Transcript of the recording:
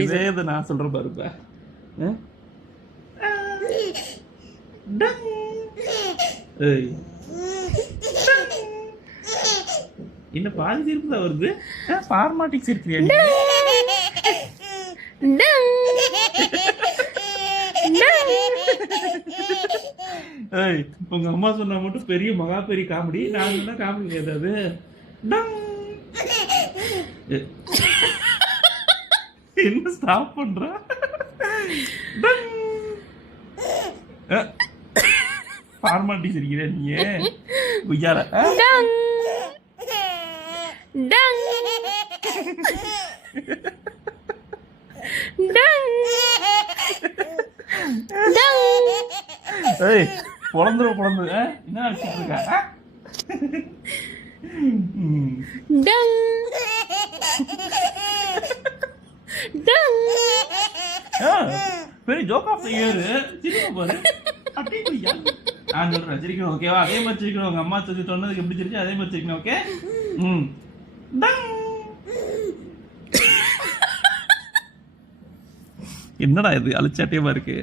இதே இதை நான் சொல்றேன் பாருப்பா. ஏய் என்ன பாதி சிரிப்பு தான் வருது? ஃபார்மாட்டிக் சிரிக்கிறியா நீ? ஏய் உங்க அம்மா சொன்னா மட்டும் பெரிய மகா பெரிய காமெடி, நான் சொன்னா காமெடி ஏதாவது என்ன ஸ்டாப் பண்ற? ஃபார்மாலிட்டி சிரிக்கிற நீ குய்யால. ஏய் பொழந்துரு என்ன அடிச்சிட்டு இருக்கா? பெரிய ஜோக் ஆஃப் தி இயர் சிரிக்க பாரு. நான் சொல்றேன் சிரிக்கணும் ஓகேவா? அதே மாதிரி சிரிக்கணும். உங்க அம்மா சொல்லி சொன்னதுக்கு எப்படி சிரிச்சு அதே மாதிரி சிரிக்கணும் ஓகே? என்னடா இது அழிச்சாட்டியமா இருக்கு?